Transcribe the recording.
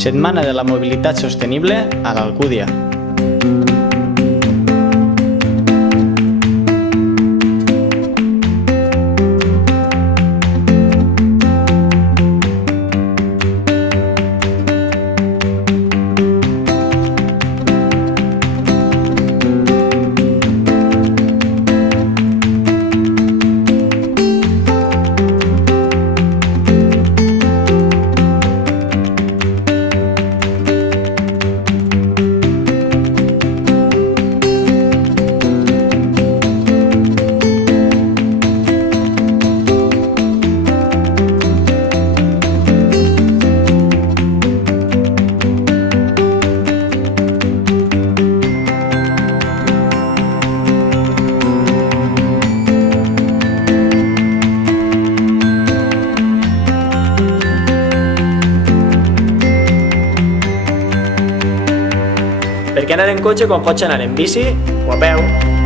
Setmana de la mobilitat sostenible a l'Alcúdia. Per què anar en cotxe quan pots anar en bici o a peu?